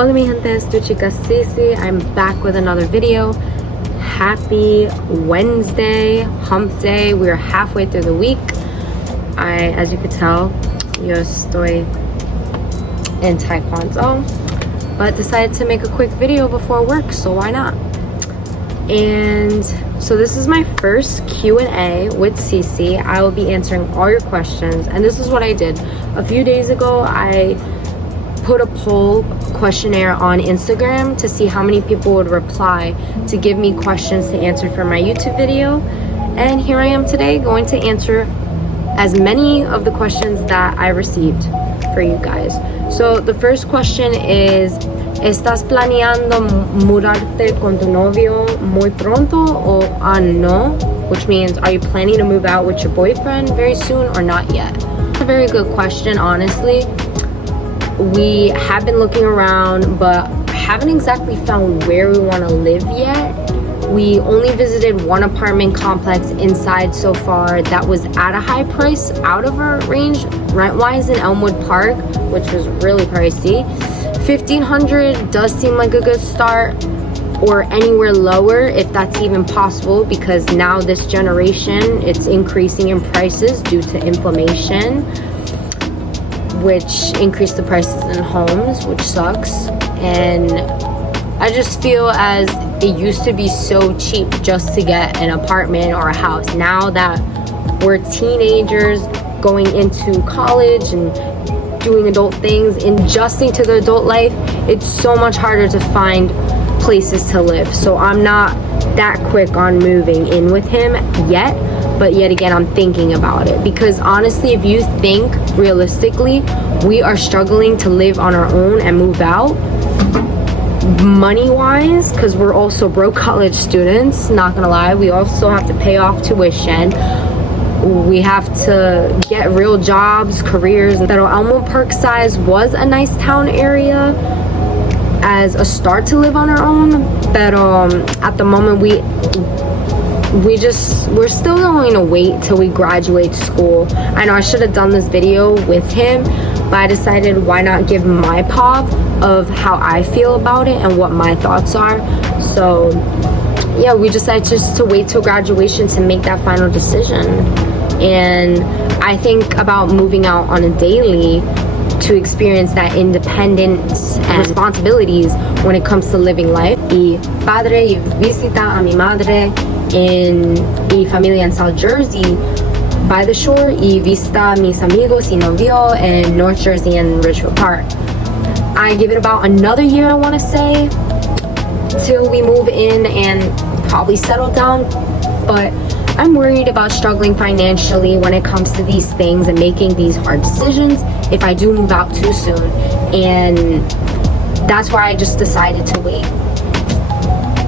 Hola mi gente, es tu chica Cici. I'm back with another video. Happy Wednesday, hump day. We are halfway through the week. As you could tell, yo estoy in Taekwondo, but decided to make a quick video before work, so why not? And so this is my first Q&A with Cici. I will be answering all your questions, and this is what I did. A few days ago, I put a poll questionnaire on Instagram to see how many people would reply to give me questions to answer for my YouTube video. And here I am today going to answer as many of the questions that I received for you guys. So the first question is, ¿estás planeando mudarte con tu novio muy pronto o no? Which means, are you planning to move out with your boyfriend very soon or not yet? A very good question, honestly. We have been looking around, but haven't exactly found where we want to live yet. We only visited one apartment complex inside so far that was at a high price, out of our range, rent-wise, in Elmwood Park, which was really pricey. $1,500 does seem like a good start, or anywhere lower if that's even possible, because now this generation, it's increasing in prices due to inflation, which increased the prices in homes, which sucks. And I just feel as it used to be so cheap just to get an apartment or a house. Now that we're teenagers going into college and doing adult things, adjusting to the adult life, it's so much harder to find places to live. So I'm not that quick on moving in with him yet. But yet again, I'm thinking about it, because honestly, if you think realistically, we are struggling to live on our own and move out money wise, because we're also broke college students, not gonna lie. We also have to pay off tuition. We have to get real jobs, careers. Pero Elmwood Park size was a nice town area as a start to live on our own, but at the moment we're still going to wait till we graduate school. I know I should have done this video with him, but I decided why not give my pop of how I feel about it and what my thoughts are. So yeah, we decided just to wait till graduation to make that final decision. And I think about moving out on a daily to experience that independence and responsibilities when it comes to living life. Y padre y visita a mi madre y familia en South Jersey by the shore, y vista mis amigos y novio in North Jersey and Ridgefield Park. I give it about another year, I want to say, till we move in and probably settle down, but I'm worried about struggling financially when it comes to these things and making these hard decisions if I do move out too soon. And that's why I just decided to wait.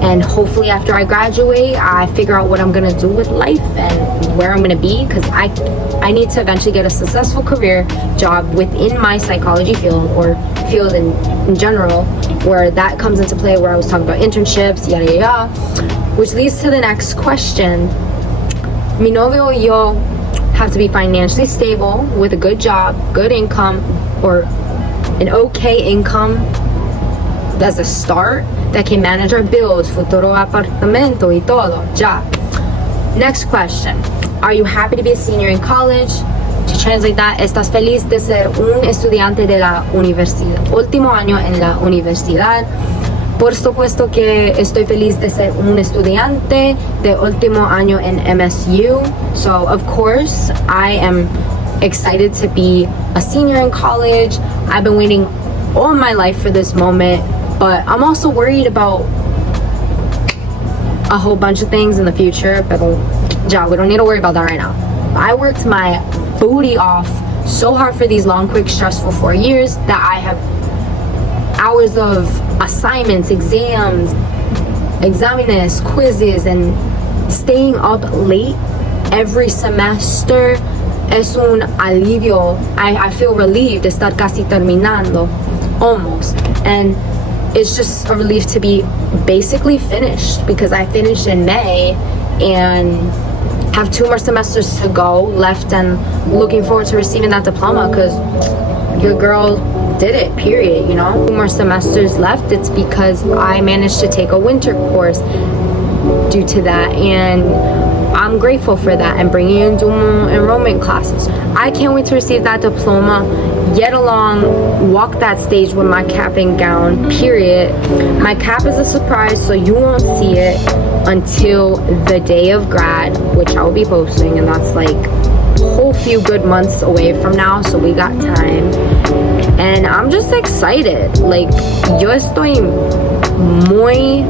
And hopefully after I graduate, I figure out what I'm gonna do with life and where I'm gonna be, because I need to eventually get a successful career job within my psychology field, or field in general, where that comes into play, where I was talking about internships, yada yada yada. Which leads to the next question. Mi novio y yo have to be financially stable with a good job, good income, or an okay income as a start, that can manage our bills, futuro apartamento y todo, ya. Next question. Are you happy to be a senior in college? To translate that, ¿estás feliz de ser un estudiante de la universidad? Último año en la universidad. Por supuesto que estoy feliz de ser un estudiante de último año en MSU. So, of course, I am excited to be a senior in college. I've been waiting all my life for this moment. But I'm also worried about a whole bunch of things in the future. Pero yeah, we don't need to worry about that right now. I worked my booty off so hard for these long, quick, stressful 4 years that I have hours of assignments, exams, exámenes, quizzes, and staying up late every semester es un alivio. I feel relieved de estar casi terminando, almost. And it's just a relief to be basically finished, because I finished in May and have 2 more semesters to go left, and looking forward to receiving that diploma, because your girl did it, period, you know? 2 more semesters left. It's because I managed to take a winter course due to that, and I'm grateful for that, and bringing in dual enrollment classes. I can't wait to receive that diploma, yet along walk that stage with my cap and gown, period. My cap is a surprise, so you won't see it until the day of grad, which I will be posting, and that's like a whole few good months away from now, so we got time. And I'm just excited. Like, yo estoy muy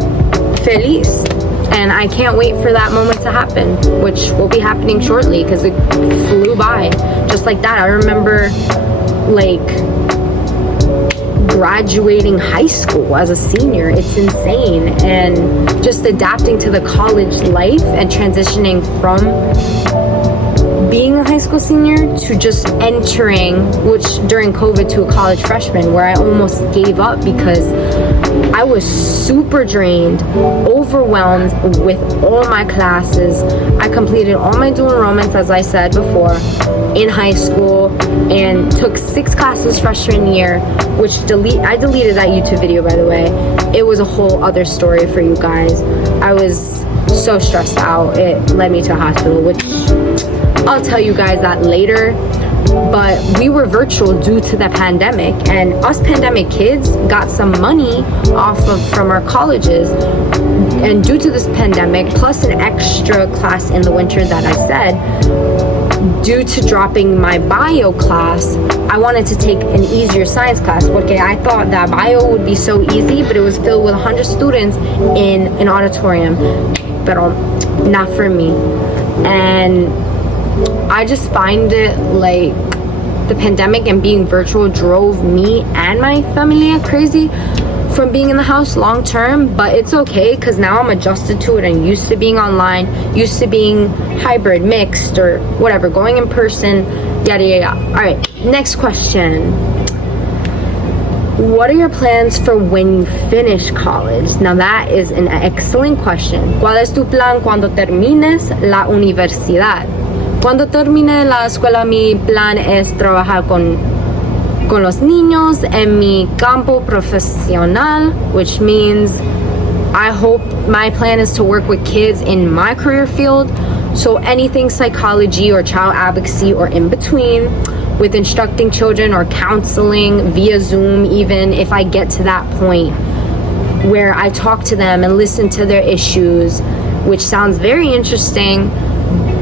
feliz. And I can't wait for that moment to happen, which will be happening shortly because it flew by just like that. I remember like graduating high school as a senior. It's insane. And just adapting to the college life and transitioning from being a high school senior to just entering, which during COVID, to a college freshman, where I almost gave up because I was super drained, overwhelmed with all my classes. I completed all my dual enrollments, as I said before, in high school, and took 6 classes freshman year, which I deleted that YouTube video, by the way. It was a whole other story for you guys. I was so stressed out. It led me to a hospital, which I'll tell you guys that later. But we were virtual due to the pandemic, and us pandemic kids got some money from our colleges, and due to this pandemic, plus an extra class in the winter that I said, due to dropping my bio class, I wanted to take an easier science class. Okay, I thought that bio would be so easy, but it was filled with 100 students in an auditorium, but not for me. And I just find it like the pandemic and being virtual drove me and my family crazy from being in the house long term, but it's okay because now I'm adjusted to it and used to being online, used to being hybrid, mixed, or whatever, going in person, yada yada. All right, next question. What are your plans for when you finish college? Now that is an excellent question. ¿Cuál es tu plan cuando termines la universidad? Cuando termine la escuela, mi plan es trabajar con los niños en mi campo profesional, which means I hope my plan is to work with kids in my career field. So anything psychology or child advocacy or in between, with instructing children or counseling via Zoom, even if I get to that point where I talk to them and listen to their issues, which sounds very interesting.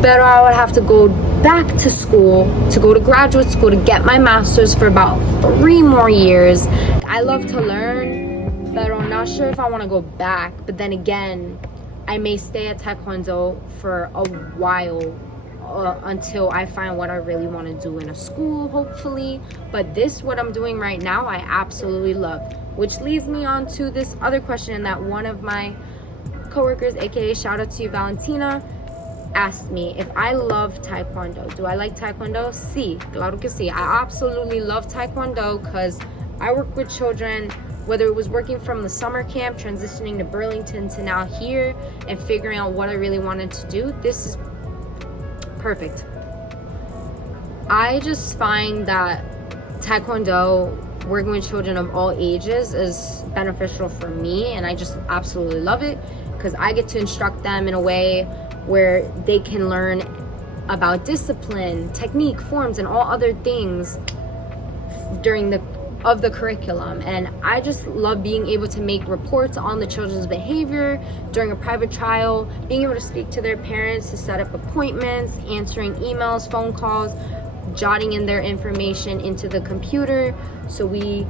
But I would have to go back to school, to go to graduate school, to get my master's for about 3 more years. I love to learn, but I'm not sure if I want to go back. But then again, I may stay at Taekwondo for a while until I find what I really want to do in a school, hopefully. But what I'm doing right now, I absolutely love. Which leads me on to this other question that one of my coworkers, aka shout out to you, Valentina, asked me if I love Taekwondo. Do I like Taekwondo? Sí, claro que sí. I absolutely love Taekwondo because I work with children, whether it was working from the summer camp, transitioning to Burlington to now here, and figuring out what I really wanted to do. This is perfect. I just find that Taekwondo, working with children of all ages, is beneficial for me, and I just absolutely love it because I get to instruct them in a way where they can learn about discipline, technique, forms, and all other things during the curriculum. And I just love being able to make reports on the children's behavior during a private trial, being able to speak to their parents, to set up appointments, answering emails, phone calls, jotting in their information into the computer so we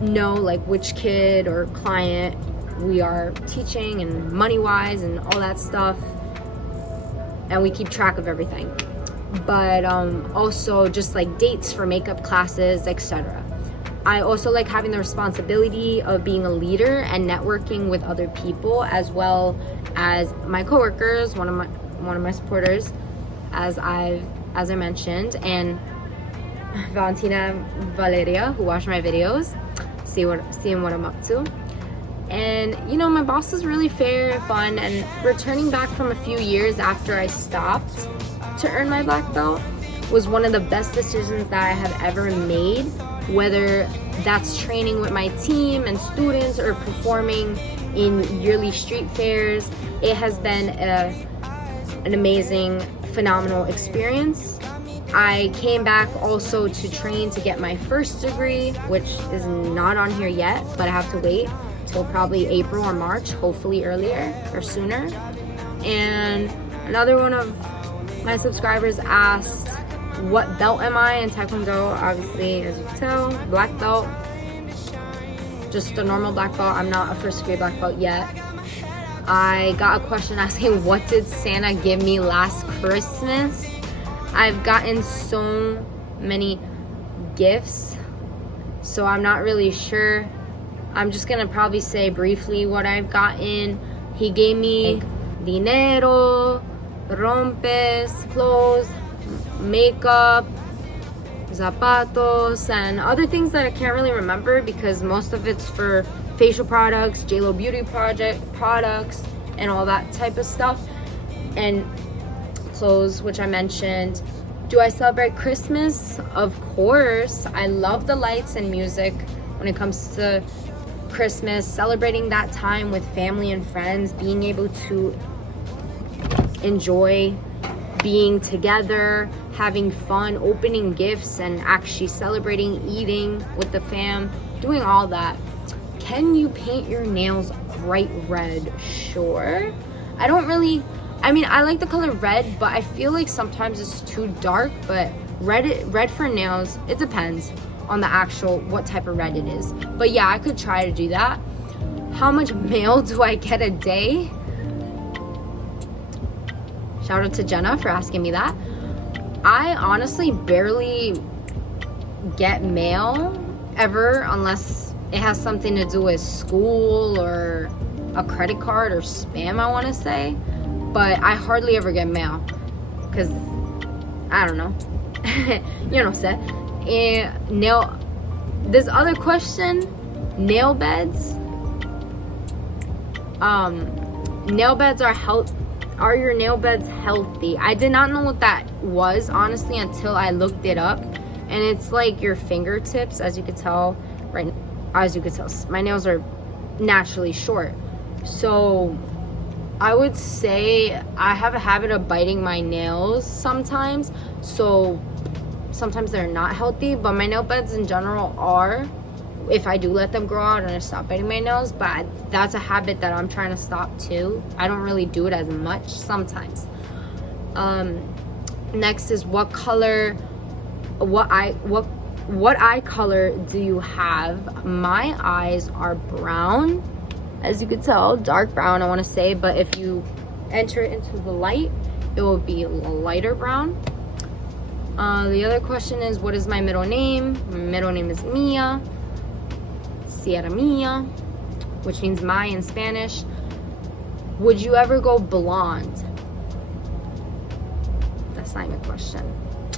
know like which kid or client we are teaching and money-wise and all that stuff. And we keep track of everything. But also just like dates for makeup classes, etc. I also like having the responsibility of being a leader and networking with other people, as well as my coworkers, one of my supporters, as I mentioned, and Valentina, Valeria, who watch my videos, seeing what I'm up to. And you know, my boss is really fair and fun, and returning back from a few years after I stopped to earn my black belt was one of the best decisions that I have ever made, whether that's training with my team and students or performing in yearly street fairs. It has been an amazing, phenomenal experience. I came back also to train to get my first degree, which is not on here yet, but I have to wait till probably April or March, hopefully earlier or sooner. And another one of my subscribers asked, what belt am I in Taekwondo? Obviously, as you can tell, black belt. Just a normal black belt. I'm not a first degree black belt yet. I got a question asking, what did Santa give me last Christmas? I've gotten so many gifts, so I'm not really sure. I'm just gonna probably say briefly what I've gotten. He gave me dinero, rompes, clothes, makeup, zapatos, and other things that I can't really remember because most of it's for facial products, JLo Beauty products, and all that type of stuff. And clothes, which I mentioned. Do I celebrate Christmas? Of course. I love the lights and music when it comes to Christmas, celebrating that time with family and friends, being able to enjoy being together, having fun, opening gifts, and actually celebrating, eating with the fam, doing all that. Can you paint your nails bright red? Sure. I like the color red, but I feel like sometimes it's too dark. But red for nails, it depends on the actual what type of red it is. But yeah, I could try to do that. How much mail do I get a day? Shout out to Jenna for asking me that. I honestly barely get mail ever unless it has something to do with school or a credit card or spam, I want to say. But I hardly ever get mail because I don't know. You know what I'm saying? This other question, nail beds. Nail beds are your nail beds healthy? I did not know what that was, honestly, until I looked it up. And it's like your fingertips, as you could tell, right? As you could tell, my nails are naturally short. So I would say I have a habit of biting my nails sometimes. So sometimes they're not healthy, but my nail beds in general are, if I do let them grow out and I stop biting my nails. But that's a habit that I'm trying to stop too. I don't really do it as much sometimes. Next is what eye color do you have? My eyes are brown, as you could tell, dark brown I want to say, but if you enter it into the light, it will be lighter brown. The other question is, what is my middle name? My middle name is Mia, Sierra Mia, which means my in Spanish. Would you ever go blonde? That's not even a question.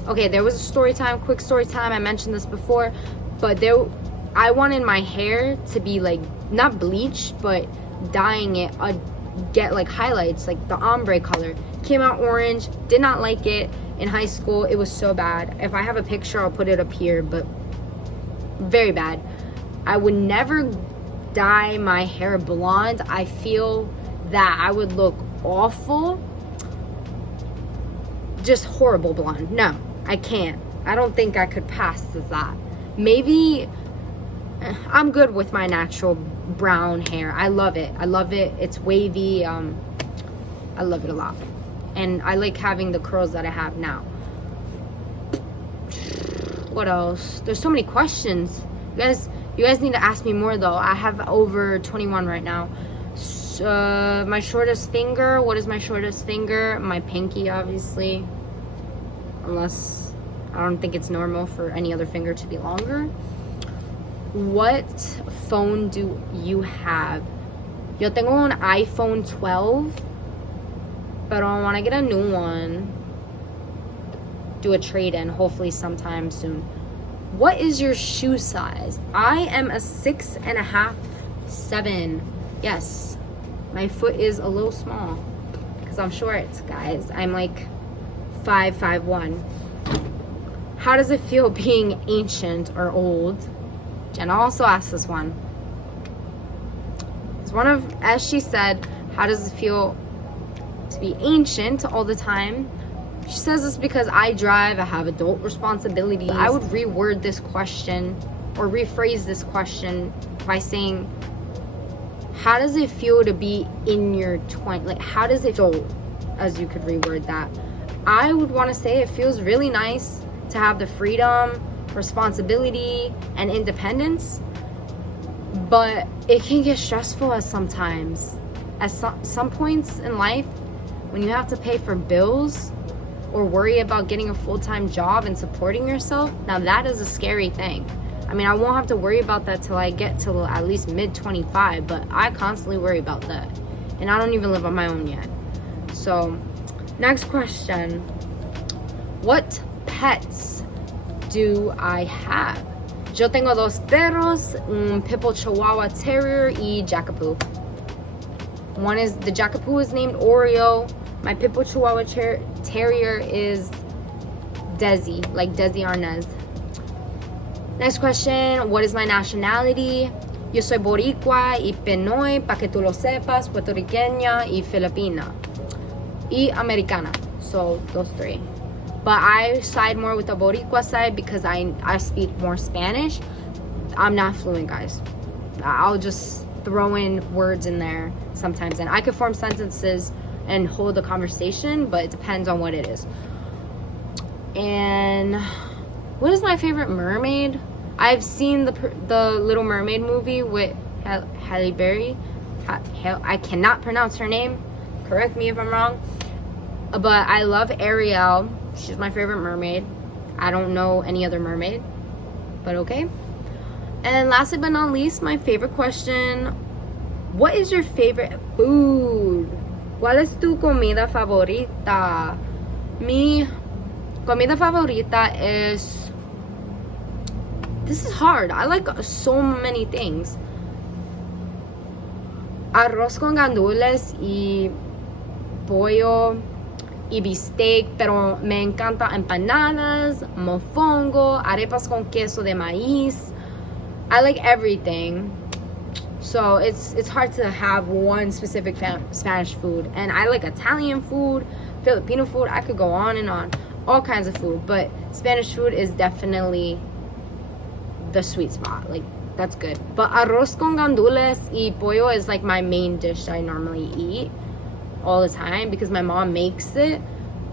Okay, there was a quick story time. I mentioned this before, but I wanted my hair to be like, not bleached, but dyeing it, get like highlights, like the ombre color. Came out orange, did not like it. In high school, it was so bad. If I have a picture, I'll put it up here, but very bad. I would never dye my hair blonde. I feel that I would look awful. Just horrible blonde. No, I can't. I don't think I could pass that. Maybe I'm good with my natural brown hair. I love it. It's wavy. I love it a lot. And I like having the curls that I have now. What else? There's so many questions. You guys need to ask me more though. I have over 21 right now. My shortest finger. What is my shortest finger? My pinky, obviously. Unless I don't think it's normal for any other finger to be longer. What phone do you have? Yo tengo un iPhone 12, pero I want to get a new one. Do a trade-in, hopefully sometime soon. What is your shoe size? I am a 6.5, 7. Yes, my foot is a little small because I'm short, guys. I'm like 5'1". how does it feel being ancient or old? Jenna also asked this one. It's one of, as she said, how does it feel to be ancient all the time? She says this because I drive, I have adult responsibilities. I would reword this question or rephrase this question by saying, how does it feel to be in your 20s? Like, how does it feel, as you could reword that? I would want to say it feels really nice to have the freedom, responsibility, and independence, but it can get stressful at sometimes. At some points in life, when you have to pay for bills or worry about getting a full-time job and supporting yourself, now that is a scary thing. I mean, I won't have to worry about that till I get to at least mid-25, but I constantly worry about that. And I don't even live on my own yet. So, next question. What pets do I have? Yo tengo dos perros, un Pitbull Chihuahua Terrier y Jackapoo. The Jackapoo is named Oreo. My Pitbull Chihuahua Terrier is Desi, like Desi Arnaz. Next question, what is my nationality? Yo soy boricua y pinoy, pa que tú lo sepas, puertorriqueña y filipina. Y americana. So, those three. But I side more with the boricua side because I speak more Spanish. I'm not fluent, guys. I'll just throw in words in there sometimes. And I could form sentences and hold a conversation, but it depends on what it is. And what is my favorite mermaid? I've seen the Little Mermaid movie with Halle Berry. I cannot pronounce her name. Correct me if I'm wrong. But I love Ariel. She's my favorite mermaid. I don't know any other mermaid, but okay. And lastly but not least, my favorite question. What is your favorite food? ¿Cuál es tu comida favorita? Mi comida favorita is... This is hard. I like so many things. Arroz con gandules y pollo y bistec, pero me encanta empanadas, mofongo, arepas con queso de maíz. I like everything. So it's hard to have one specific Spanish food. And I like Italian food, Filipino food. I could go on and on. All kinds of food. But Spanish food is definitely the sweet spot. Like, that's good. But arroz con gandules y pollo is like my main dish I normally eat all the time because my mom makes it.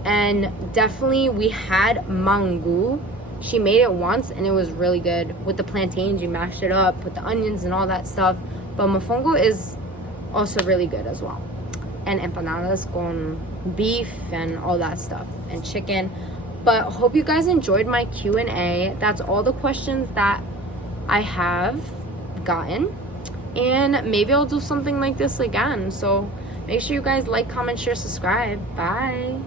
And definitely we had mango. She made it once and it was really good. With the plantains, you mash it up with the onions and all that stuff. But mofongo is also really good as well. And empanadas con beef and all that stuff. And chicken. But hope you guys enjoyed my Q&A. That's all the questions that I have gotten. And maybe I'll do something like this again. So make sure you guys like, comment, share, subscribe. Bye.